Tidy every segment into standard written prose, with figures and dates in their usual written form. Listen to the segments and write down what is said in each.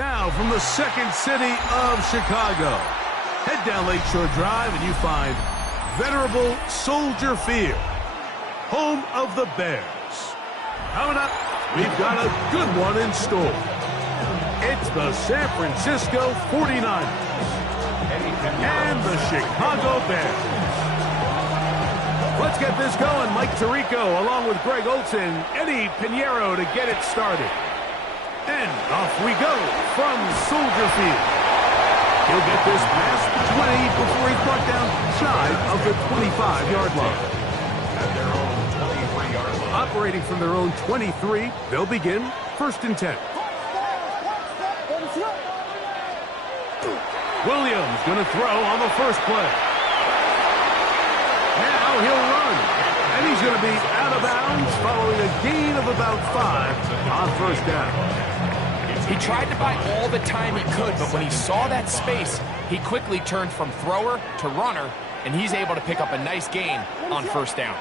Now from the second city of Chicago, head down Lakeshore Drive and you find venerable Soldier Field, home of the Bears. Coming up, we've got a good one in store. It's the San Francisco 49ers and the Chicago Bears. Let's get this going. Mike Tirico along with Greg Olson, Eddie Pinheiro to get it started. And off we go from Soldier Field. He'll get this past the 20 before he's brought down shy of the 25-yard line. At their own 23-yard line. Operating from their own 23, they'll begin 1st and 10. Williams going to throw on the first play. Now he'll run. And he's going to be out of bounds following a gain of about 5 on 1st down. He tried to buy all the time he could, but when he saw that space, he quickly turned from thrower to runner, and he's able to pick up a nice gain on 1st down.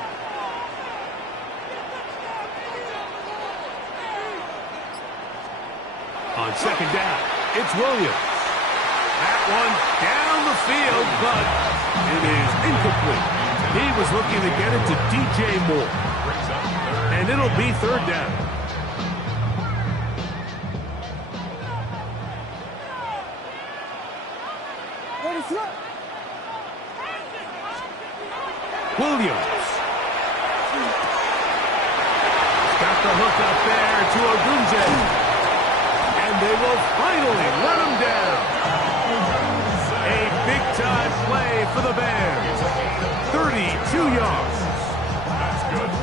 On 2nd down, it's Williams. That one down the field, but it is incomplete. He was looking to get it to DJ Moore. And it'll be 3rd down. Williams. Got the hook up there to Ogunze. And they will finally run him down. A big-time play for the Bears. 32 yards.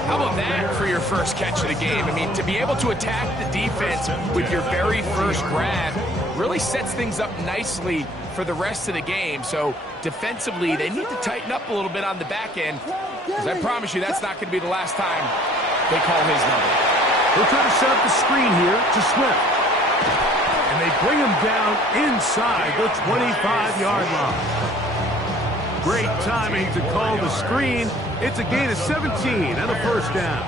How about that for your first catch of the game? I mean, to be able to attack the defense with your very first grab really sets things up nicely for the rest of the game. So defensively, they need to tighten up a little bit on the back end, because I promise you that's not going to be the last time they call his number. They'll try to set up the screen here to Swift. And they bring him down inside the 25-yard line. Great timing to call the screen. It's a gain of 17 and a 1st down.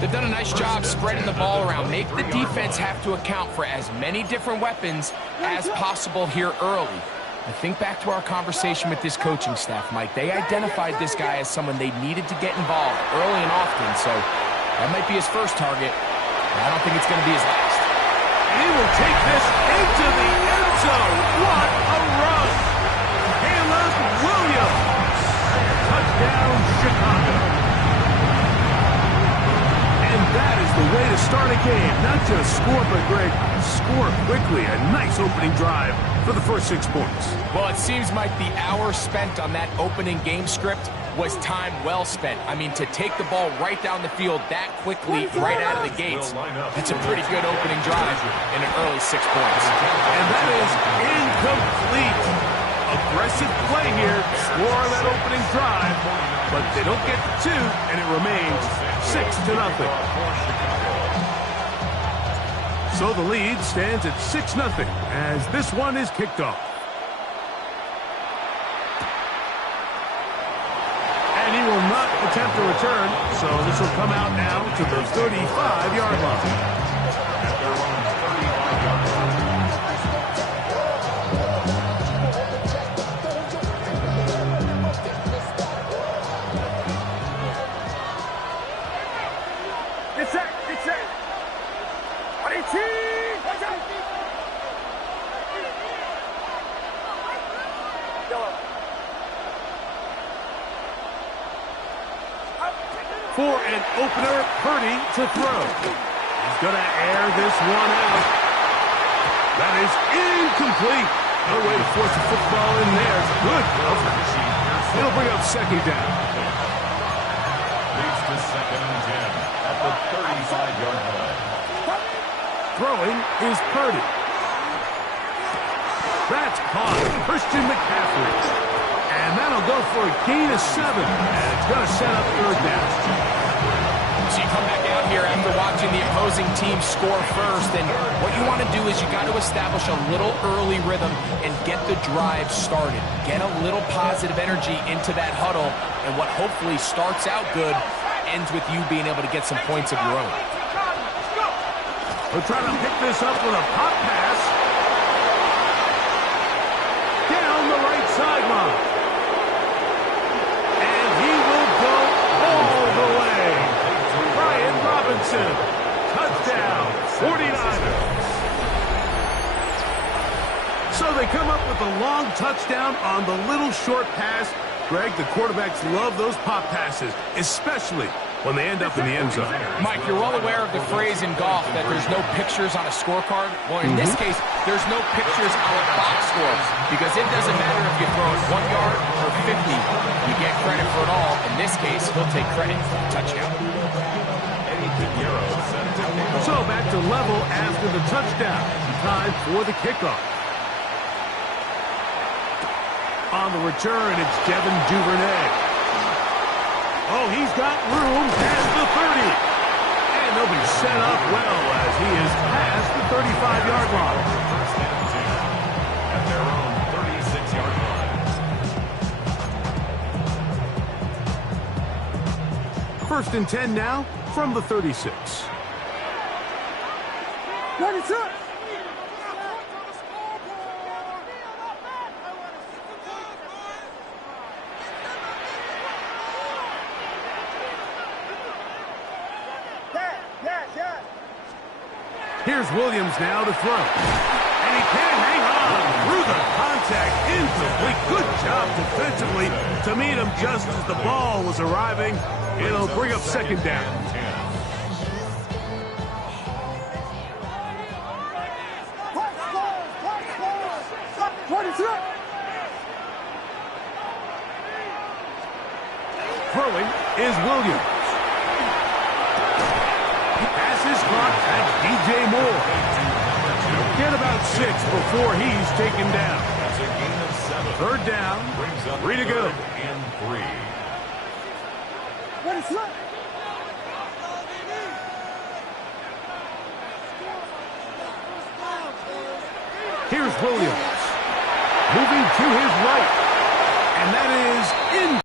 They've done a nice job spreading the ball around. Make the defense have to account for as many different weapons as possible here early. I think back to our conversation with this coaching staff, Mike. They identified this guy as someone they needed to get involved early and often, so that might be his first target, but I don't think it's going to be his last. And he will take this into the end zone. What a run! Caleb Williams. Touchdown, Chicago. And that is the way to start a game. Not just score, but, Greg, score quickly. A nice opening drive for the first 6 points. Well, it seems like the hour spent on that opening game script was time well spent. I mean, to take the ball right down the field that quickly, right out of the gates, that's a pretty good opening drive in an early 6 points. And that is incomplete. Aggressive play here. Score that opening drive, but they don't get the 2, and it remains 6-0. So the lead stands at 6-0 as this one is kicked off. And he will not attempt a return, so this will come out now to the 35-yard line. For an opener, Purdy to throw. He's going to air this one out. That is incomplete. No way to force a football in there. Good coverage. He'll bring up 2nd down. Leads to 2nd and 10 at the 35-yard line. Throwing is Purdy. That's caught. Christian McCaffrey. And that'll go for a gain of 7. And it's going to set up 3rd down. So you come back out here after watching the opposing team score first, and what you want to do is you got to establish a little early rhythm and get the drive started. Get a little positive energy into that huddle, and what hopefully starts out good ends with you being able to get some points of your own. We're trying to pick this up with a pop pass. field touchdown on the little short pass. Greg, the quarterbacks love those pop passes, especially when they end up in the end zone. Mike, you're well aware of the phrase in golf that there's no pictures on a scorecard. Well, in this case, there's no pictures on a box score because it doesn't matter if you throw it 1 yard or 50. You get credit for it all. In this case, he'll take credit for the touchdown. So back to level after the touchdown. Time for the kickoff. On the return, it's Devin Duvernay. Oh, he's got room past the 30. And they'll be set up well as he is past the 35-yard line. First and 10 at their own 36-yard line. First and 10 now from the 36. What is up? Here's Williams now to throw. And he can't hang on through the contact. Incomplete. Good job defensively to meet him just as the ball was arriving. It'll bring up second down. What is up? Throwing is Williams. Passes caught at DJ Moore. Get about 6 before he's taken down. That's a gain of 7. Third down. Brings up 3 to go. and 3. What is up? Here's Williams. Moving to his right. And that is in.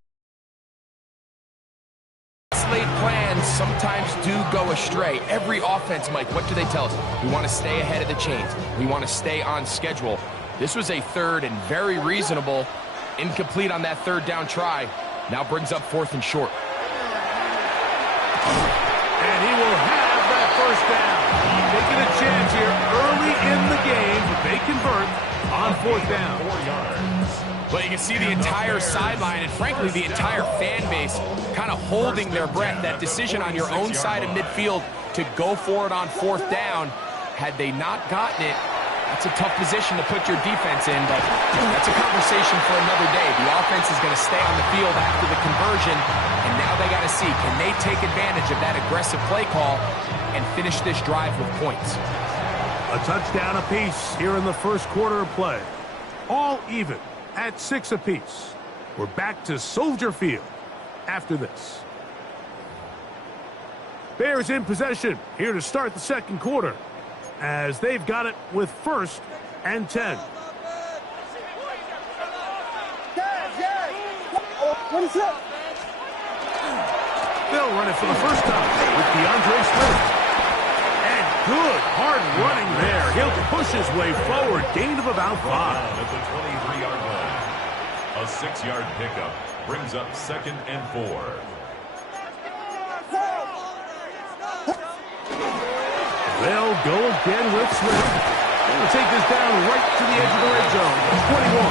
Laid plans sometimes do go astray. Every offense, Mike, what do they tell us? We want to stay ahead of the chains. We want to stay on schedule. This was a third and very reasonable. Incomplete on that third down try. Now brings up 4th and short. And he will have that first down. Taking a chance here early in the game, but they convert on 4th down. 4 yards. Well, you can see the entire sideline and, frankly, the entire fan base kind of holding their breath. That decision on your own side of midfield to go for it on 4th down, had they not gotten it, that's a tough position to put your defense in, but that's a conversation for another day. The offense is going to stay on the field after the conversion, and now they got to see, can they take advantage of that aggressive play call and finish this drive with points? A touchdown apiece here in the first quarter of play. All even at 6 apiece. We're back to Soldier Field after this. Bears in possession here to start the second quarter as they've got it with 1st and 10. What is up? They'll run it for the first time with DeAndre Swift. And good hard running there. He'll push his way forward. Gain of about 5. At the 23-yard line. A 6-yard pickup brings up 2nd and 4. They'll go again with Swift. They'll take this down right to the edge of the red zone. 21.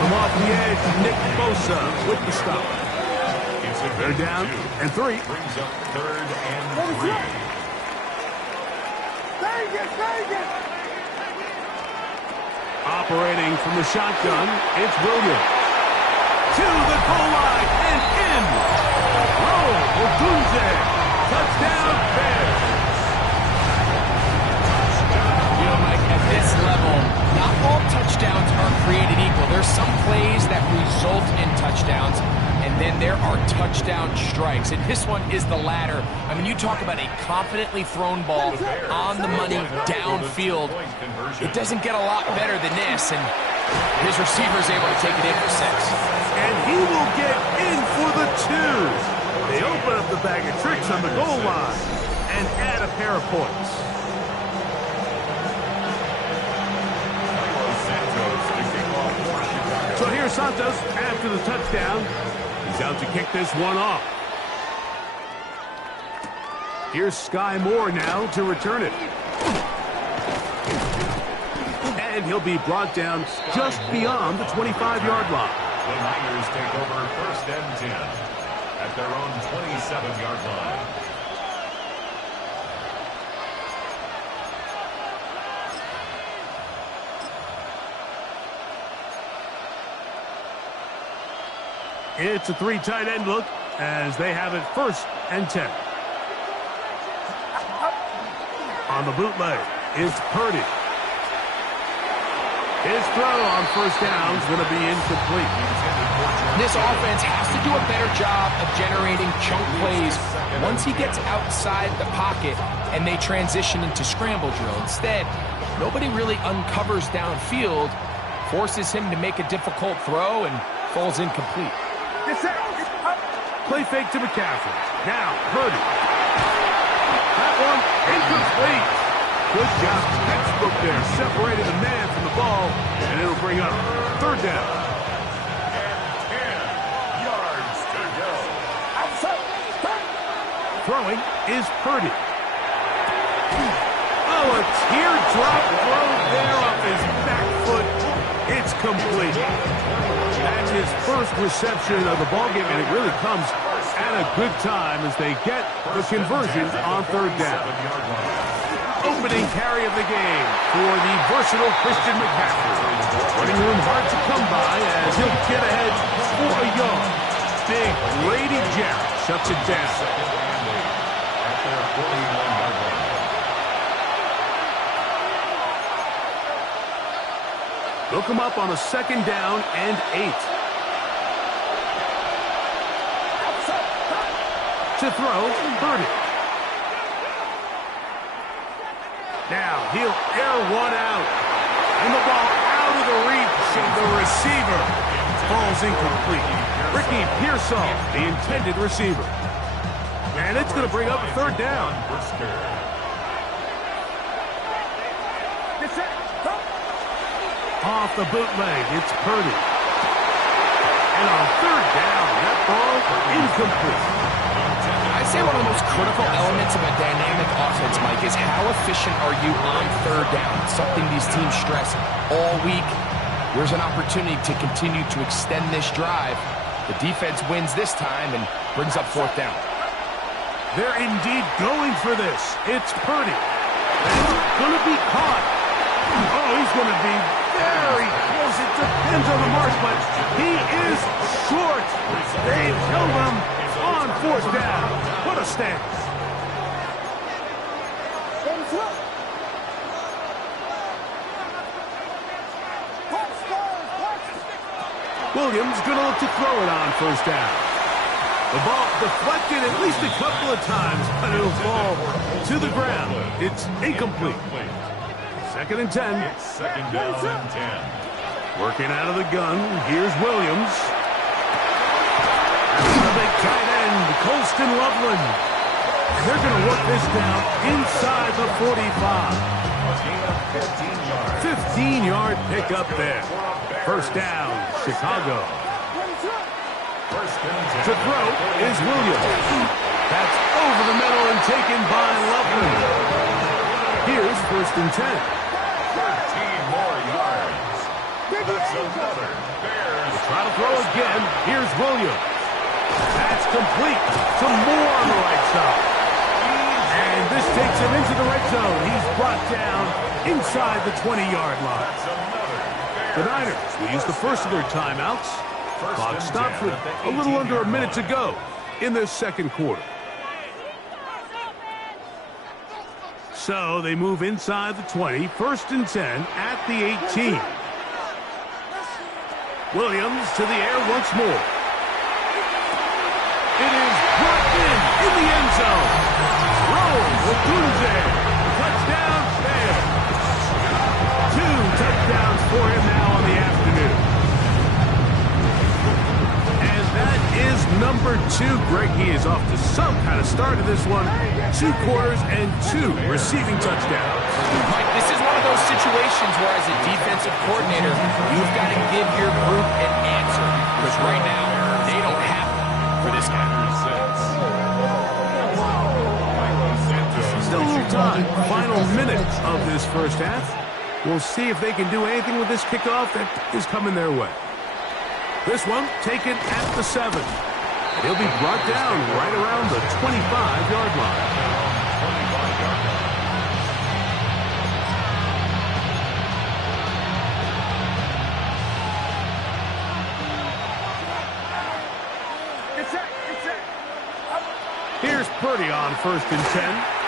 From off the edge, Nick Bosa with the stop. They're down and 3. Brings up 3rd and 3. Operating from the shotgun, it's Williams. To the goal line and in. Ogunze. Touchdown, Bears. You know, Mike, at this level, not all touchdowns are created equal. There's some plays that result in touchdowns, and then there are touchdown strikes. And this one is the latter. I mean, you talk about a confidently thrown ball on the money downfield. It doesn't get a lot better than this, and his receiver's able to take it in for 6. And he will get in for the 2. They open up the bag of tricks on the goal line and add a pair of points. So here's Santos after the touchdown. He's out to kick this one off. Here's Sky Moore now to return it. And and he'll be brought down just beyond the 25-yard line. The Niners take over 1st and 10 at their own 27-yard line. It's a 3 tight end look as they have it 1st and 10. On the bootleg is Purdy. His throw on 1st down is going to be incomplete. This offense has to do a better job of generating chunk plays once he gets outside the pocket and they transition into scramble drill. Instead, nobody really uncovers downfield, forces him to make a difficult throw, and falls incomplete. Play fake to McCaffrey. Now, Purdy. That one incomplete. Good job. Textbook there. Separated the man from the ball, and it'll bring up 3rd down. And 10 yards to go. Throwing is Purdy. Oh, a teardrop throw there off his back foot. It's complete. That's his first reception of the ballgame, and it really comes at a good time as they get the conversion on 3rd down. Opening carry of the game for the versatile Christian McCaffrey. Running room hard to come by as he'll get ahead for a yard. Big Grady Jarrett shuts it down. At their 41-yard line. They'll come up on a 2nd down and 8. To throw, Purdy. Now he'll air one out. And the ball out of the reach of the receiver. Ball's incomplete. Ricky Pearsall, the intended receiver. And it's going to bring up a 3rd down. Off the bootleg, it's Purdy. And on 3rd down, that ball incomplete. I'd say one of the most critical elements of a dynamic offense, Mike, is how efficient are you on 3rd down? Something these teams stress all week. Here's an opportunity to continue to extend this drive. The defense wins this time and brings up 4th down. They're indeed going for this. It's Purdy. It's going to be caught. Oh, he's going to be very close. It depends on the mark, but he is short. They've held him on 4th down. What a stance. Williams going to look to throw it on 1st down. The ball deflected at least a couple of times, but it'll fall to the ground. It's incomplete. 2nd and 10. It's 2nd down and 10. Working out of the gun. Here's Williams. And the big tight end, Colston Loveland. And they're going to work this down inside the 45. 15-yard pickup there. 1st down, Chicago. To throw is Williams. That's over the middle and taken by Loveland. Here's 1st and 10. 13 more yards. That's another Bears. Try to throw again. Here's Williams. That's complete to Moore on the right side. And this takes him into the red zone. He's brought down inside the 20-yard line. The Niners will use the first of their timeouts. Clock stops with a little under a minute to go in this 2nd quarter. So they move inside the 20, 1st and 10 at the 18. Williams to the air once more. It is brought in the end zone. Rose Ogunze, touchdown Bears. 2 touchdowns for him now on the afternoon. And that is number 2. Greg, he is off to some kind of start in this one. 2 quarters and 2 receiving touchdowns. Mike, this is one of those situations where as a defensive coordinator, you've got to give your group an answer. Because right now, they don't have one for this guy. Still a little time. Final minute of this 1st half. We'll see if they can do anything with this kickoff that is coming their way. This one taken at the 7. And he'll be brought down right around the 25-yard line. Here's Purdy on 1st and 10.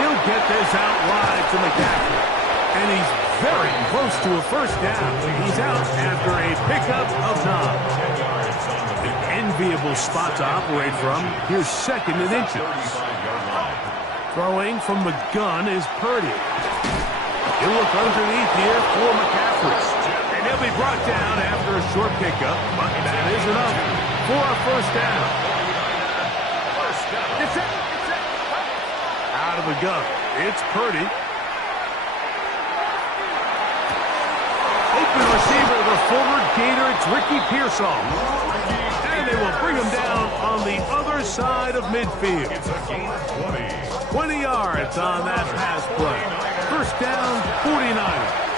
He'll get this out wide to McCaffrey. And he's very close to a first down. He's out after a pickup of 9. An enviable spot to operate from. Here's 2nd and inches. Throwing from the gun is Purdy. He'll look underneath here for McCaffrey. And he'll be brought down after a short pickup. But that is enough for a first down. Out of the gun, it's Purdy. Open receiver, the forward gator, it's Ricky Pearsall. And they will bring him down on the other side of midfield. 20 yards on that pass play. First down, 49ers.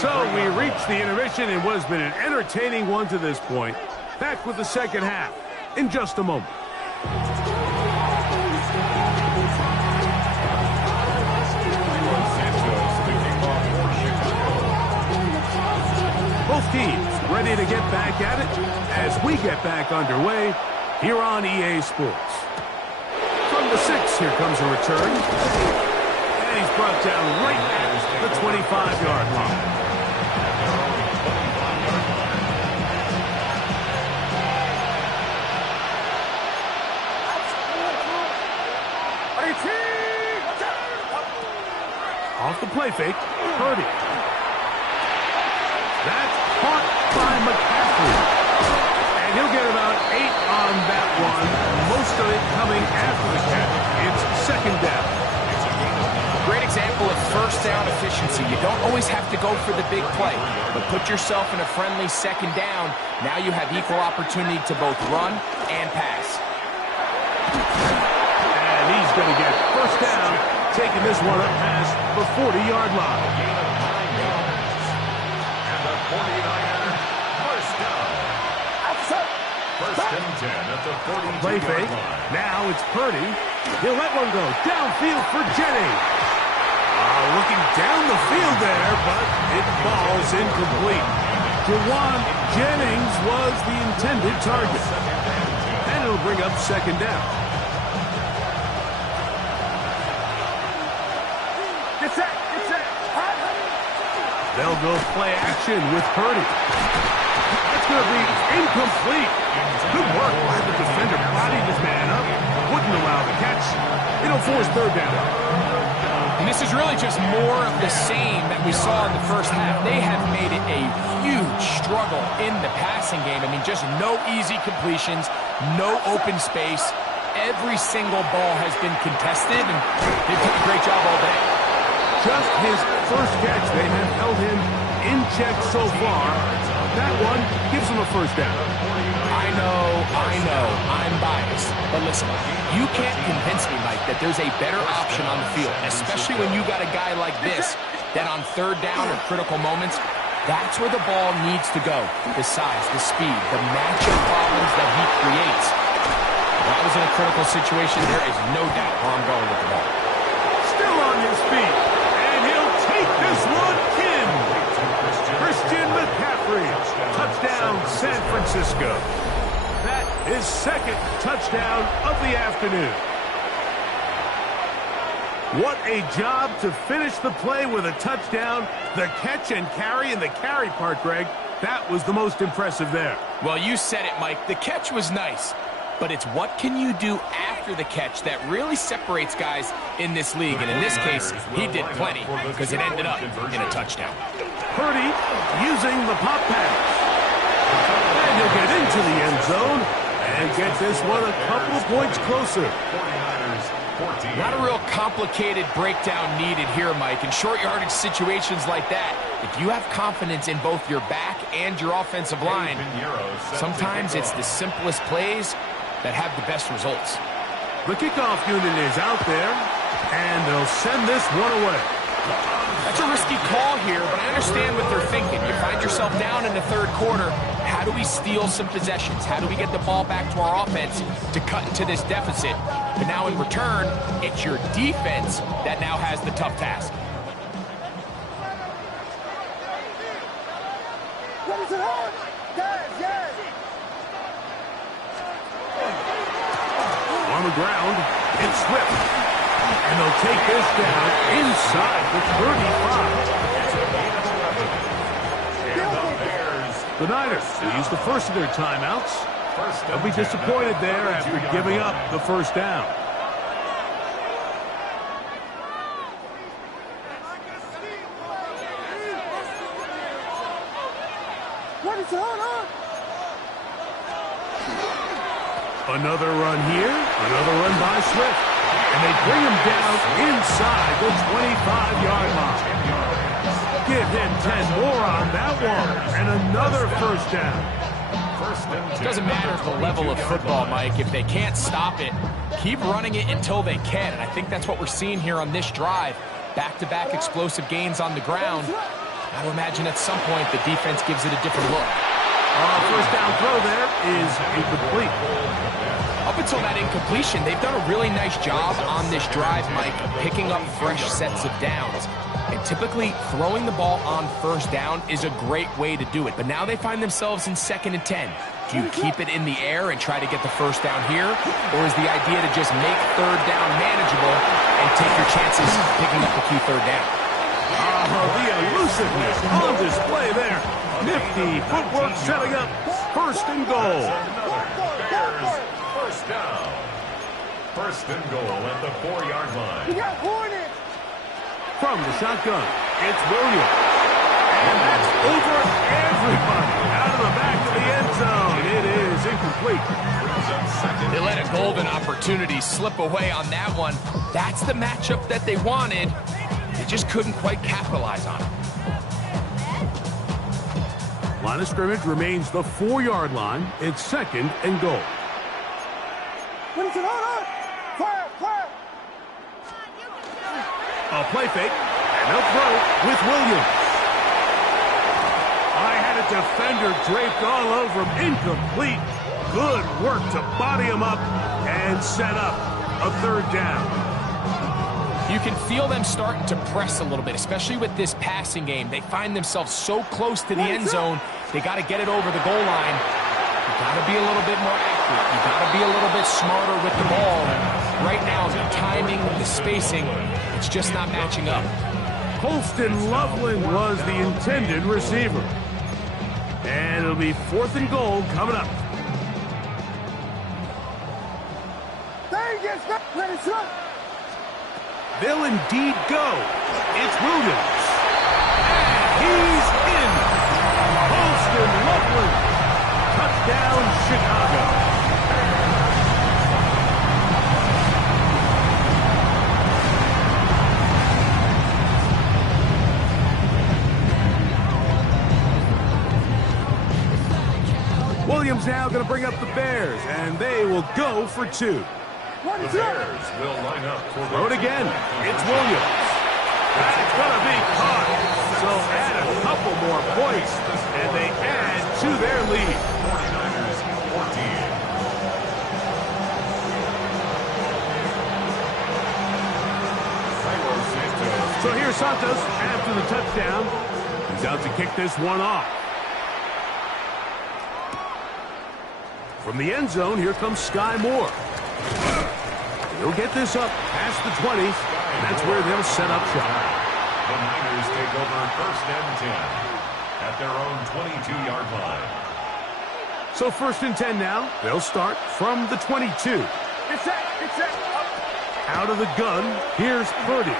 So we reached the intermission in what has been an entertaining one to this point. Back with the second half in just a moment. Both teams ready to get back at it as we get back underway here on EA Sports. From the 6, here comes a return. And he's brought down right at the 25-yard line. Off the play fake, Purdy. That's caught by McCaffrey. And he'll get about 8 on that one. Most of it coming after the catch. It's 2nd down. Great example of first down efficiency. You don't always have to go for the big play, but put yourself in a friendly 2nd down. Now you have equal opportunity to both run and pass. And he's going to get first down, taking this one up past the 40-yard line. Play fake. Now it's Purdy. He'll let one go. Downfield for Jennings. Looking down the field there, but it falls incomplete. Jawan Jennings was the intended target. And it'll bring up 2nd down. Get set. They'll go play action with Purdy. That's going to be incomplete. Good work by the defender. Bodied his man up. Wouldn't allow the catch. It'll force 3rd down. And this is really just more of the same that we saw in the first half. They have made it a huge struggle in the passing game. I mean, just no easy completions, no open space. Every single ball has been contested, and they've done a great job all day. Just his first catch. They have held him in check so far. That one gives him a first down. I know, I'm biased. But listen, you can't convince me, Mike, that there's a better option on the field, especially when you got a guy like this, that on 3rd down or critical moments, that's where the ball needs to go. The size, the speed, the matchup problems that he creates. If I was in a critical situation, there is no doubt where I'm going with the ball. Still on his feet, and he'll take this one in. Christian McCaffrey, touchdown San Francisco. That is 2nd touchdown of the afternoon. What a job to finish the play with a touchdown. The catch and carry, and the carry part, Greg, that was the most impressive there. Well, you said it, Mike. The catch was nice, but it's what can you do after the catch that really separates guys in this league. And in this case, he did plenty because it ended up in a touchdown. Purdy using the pop pass. And he'll get into the end zone and get this one a couple of points closer. Not a real complicated breakdown needed here, Mike. In short yardage situations like that, if you have confidence in both your back and your offensive line, sometimes it's the simplest plays that have the best results. The kickoff unit is out there. And they'll send this one away. That's a risky call here, but I understand what they're thinking. You find yourself down in the third quarter. How do we steal some possessions? How do we get the ball back to our offense to cut into this deficit? But now in return, it's your defense that now has the tough task. What is it on? Yes, yes. On the ground, it's Swift. And they'll take this down inside the 35. The Niners will use the first of their timeouts. They'll be disappointed there after giving up the first down. What is it on? Another run here, another run by Swift. And they bring him down inside the 25-yard line. Give him 10 more on that one. And another first down. It doesn't matter the level of football, Mike. If they can't stop it, keep running it until they can. And I think that's what we're seeing here on this drive. Back-to-back explosive gains on the ground. I would imagine at some point the defense gives it a different look. First down throw there is incomplete. Up until that incompletion, they've done a really nice job on this drive, Mike, picking up fresh sets of downs. And typically, throwing the ball on first down is a great way to do it. But now they find themselves in 2nd and 10. Do you keep it in the air and try to get the first down here? Or is the idea to just make third down manageable and take your chances picking up the key third down? The elusiveness on display there. Nifty footwork setting up 1st and goal. First down. 1st and goal at the 4-yard line. We got Hornet. From the shotgun, it's Williams. And that's over everybody. Out of the back of the end zone. It is incomplete. They let a golden opportunity slip away on that one. That's the matchup that they wanted. They just couldn't quite capitalize on it. Line of scrimmage remains the 4-yard line. It's 2nd and goal. What is it on? Fire, fire. A play fake, and they'll throw with Williams. I had a defender draped all over him. Incomplete. Good work to body him up and set up a 3rd down. You can feel them starting to press a little bit, especially with this passing game. They find themselves so close to the end zone, they got to get it over the goal line. You got to be a little bit more accurate. You got to be a little bit smarter with the ball. And right now, the timing, the spacing, it's just not matching up. Colston Loveland was the intended receiver. And it'll be 4th and goal coming up. Let it run. They'll indeed go. It's Williams. And he's in. Colston Loveland. Touchdown, Chicago. Williams now going to bring up the Bears, and they will go for 2. The Bears will line up for throw it again. It's Williams. That's going to be caught. So add a couple more points, and they add to their lead. 49ers 14. So here's Santos after the touchdown. He's out to kick this one off. From the end zone, here comes Sky Moore. He'll get this up past the 20s, and that's where they'll set up shop. The Niners take over 1st and 10 at their own 22-yard line. So 1st and 10 now. They'll start from the 22. It's set. Out of the gun, here's Purdy.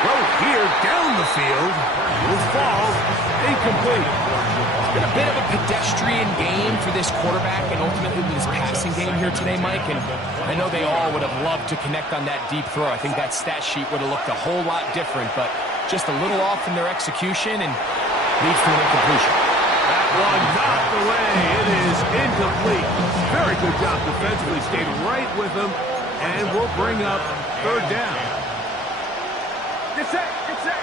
Throw here down the field. Will fall incomplete. Been a bit of a pedestrian game for this quarterback and ultimately this passing game here today, Mike. And I know they all would have loved to connect on that deep throw. I think that stat sheet would have looked a whole lot different, but just a little off in their execution and leads to an incompletion. That one knocked away. It is incomplete. Very good job defensively. Stayed right with him. And we'll bring up third down. Get set. Get set.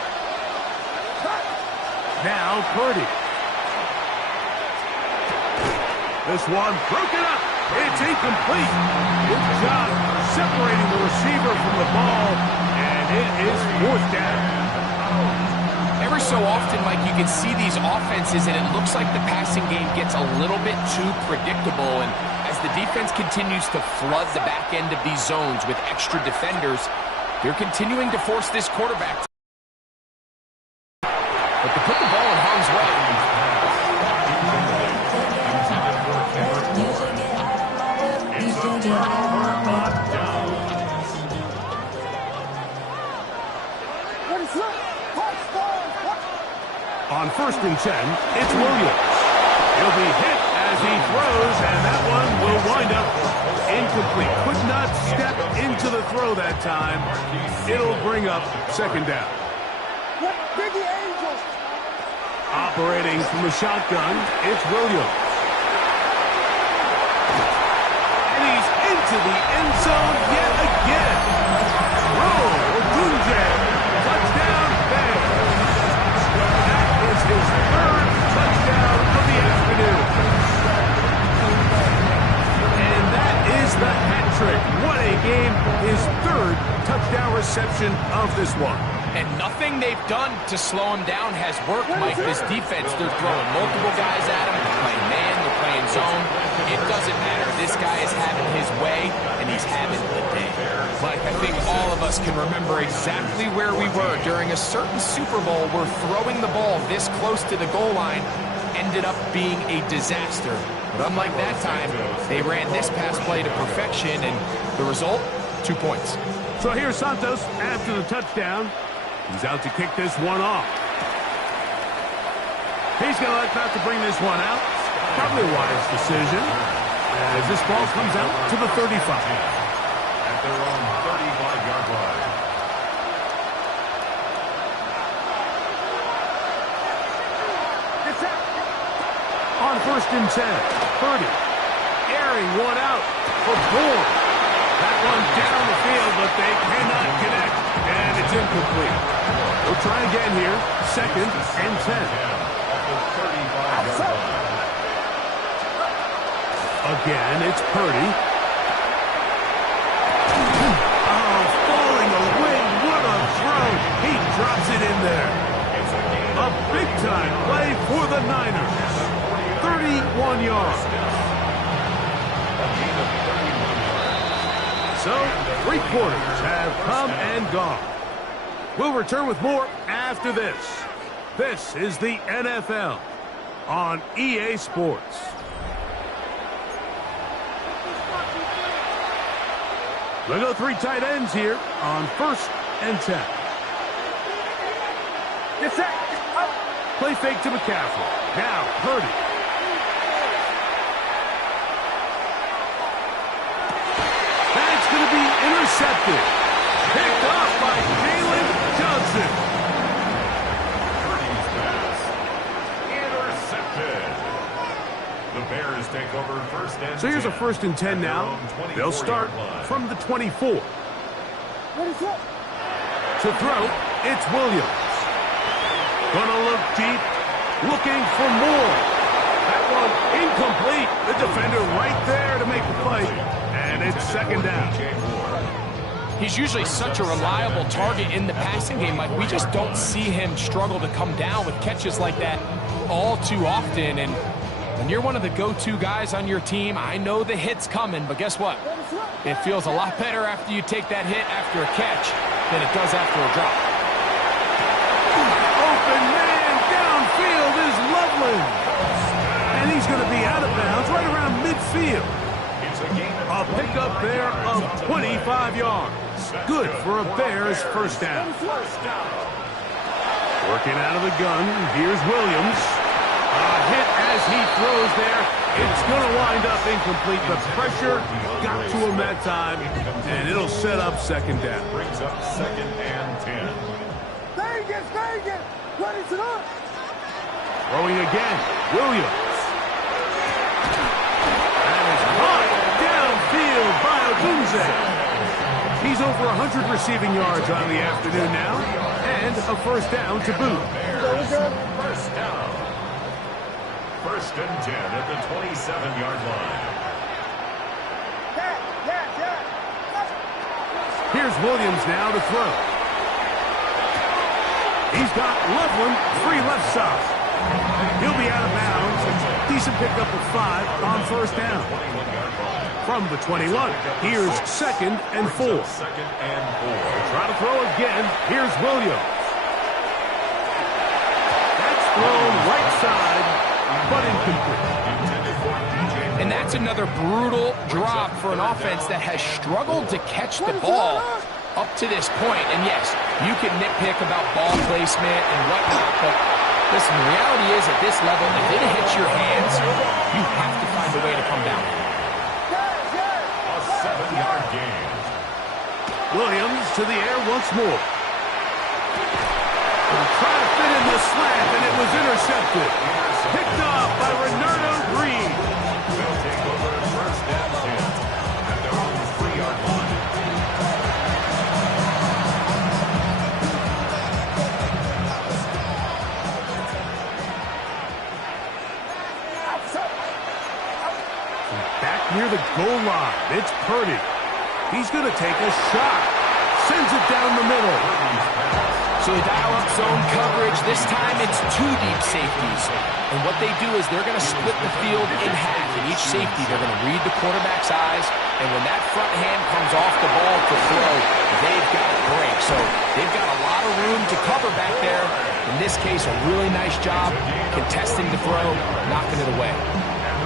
Now Purdy. This one broken up. It's incomplete. Good job separating the receiver from the ball. And it is fourth down. Every so often, Mike, you can see these offenses, and it looks like the passing game gets a little bit too predictable. And as the defense continues to flood the back end of these zones with extra defenders, they're continuing to force this quarterback. But to put the ball in harm's way. On 1st and 10, it's Williams. He'll be hit as he throws, and that one will wind up incomplete. Could not step into the throw that time. It'll bring up second down. Operating from the shotgun, it's Williams. And he's into the end zone yet again. Dunje. Touchdown, Bears. His third touchdown of the afternoon. And that is the hat trick. What a game. His third touchdown reception of this one. And nothing they've done to slow him down has worked, Mike. This defense, they're throwing multiple guys at him. They're playing man, they're playing zone. It doesn't matter. This guy is having his way, and he's having the day. Mike, I think all of us can remember exactly where we were during a certain Super Bowl where throwing the ball this close to the goal line ended up being a disaster. But unlike that time, they ran this pass play to perfection, and the result, 2 points. So here's Santos after the touchdown. He's out to kick this one off. He's going to like not to bring this one out. Probably a wise decision as this ball comes out to the 35. At their own 35-yard line. On 1st and 10, Purdy airing one out for Bourne. That one down the field, but they cannot connect, and it's incomplete. We'll try again here, 2nd and 10. Again, it's Purdy. Oh, falling away. What a throw. He drops it in there. A big-time play for the Niners. 31 yards. So, 3 quarters have come and gone. We'll return with more after this. This is the NFL on EA Sports. We'll go 3 tight ends here on 1st and 10. Get set. Play fake to McCaffrey. Now, Purdy. That's going to be intercepted. Picked up by Jalen Johnson. Purdy's pass. Intercepted. The Bears take over 1st and 10. So here's a 1st and 10 now. They'll start from the 24. To throw, it's Williams. Gonna look deep, looking for more. That one incomplete. The defender right there to make the play. And it's 2nd down. He's usually such a reliable target in the passing game. Like, we just don't see him struggle to come down with catches like that all too often. And when you're one of the go-to guys on your team, I know the hit's coming, but guess what? It feels a lot better after you take that hit after a catch than it does after a drop. Open man downfield is Loveland. And he's going to be out of bounds right around midfield. A pickup there of 25 yards. Good for a Bears 1st down. Working out of the gun, here's Williams. A hit as he throws there. It's going to wind up incomplete. The pressure got to him that time, and it'll set up 2nd down. Brings up 2nd and 10. Vegas. Ready to run. Throwing again. Williams. And it's caught downfield by Odunze. He's over 100 receiving yards on the afternoon now, and a first down to boot. First down. First and 10 at the 27-yard line. Here's Williams now to throw. He's got Loveland free left side. He'll be out of bounds. Decent pickup of 5 on first down. From the 21, here's second and 4. Second and 4. Try to throw again. Here's Williams. That's thrown right side, but incomplete. And that's another brutal drop for an offense that has struggled to catch the ball up to this point. And yes, you can nitpick about ball placement and whatnot, but listen, the reality is at this level, if it hits your hands, you have to find a way to come down. A 7-yard gain. Williams to the air once more. Try to fit in the slant, and it was intercepted. Picked off by Renardo Green. They'll take over first and 10 at their own 3-yard line. Back near the goal line, it's Purdy. He's going to take a shot. Sends it down the middle. So they dial up zone coverage. This time it's 2 deep safeties. And what they do is they're going to split the field in half. In each safety, they're going to read the quarterback's eyes. And when that front hand comes off the ball to throw, they've got a break. So they've got a lot of room to cover back there. In this case, a really nice job contesting the throw, knocking it away.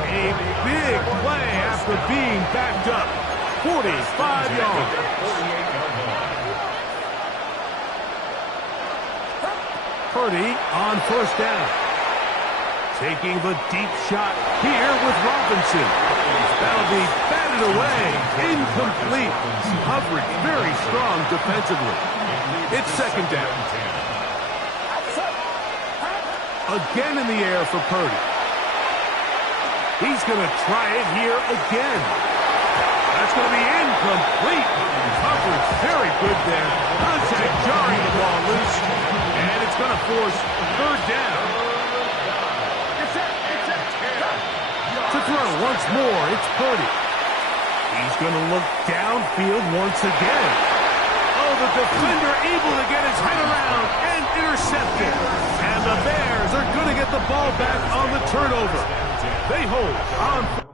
A big play after being backed up. 45 yards. Purdy on first down. Taking the deep shot here with Robinson. That'll be batted away. Incomplete. Coverage very strong defensively. It's second down. Again in the air for Purdy. He's going to try it here again. That's going to be incomplete. Coverage very good there. Contact jarring the ball loose. And it's going to force third down. To throw once more, it's Purdy. He's going to look downfield once again. Oh, the defender able to get his head around and intercept it. And the Bears are going to get the ball back on the turnover. They hold on.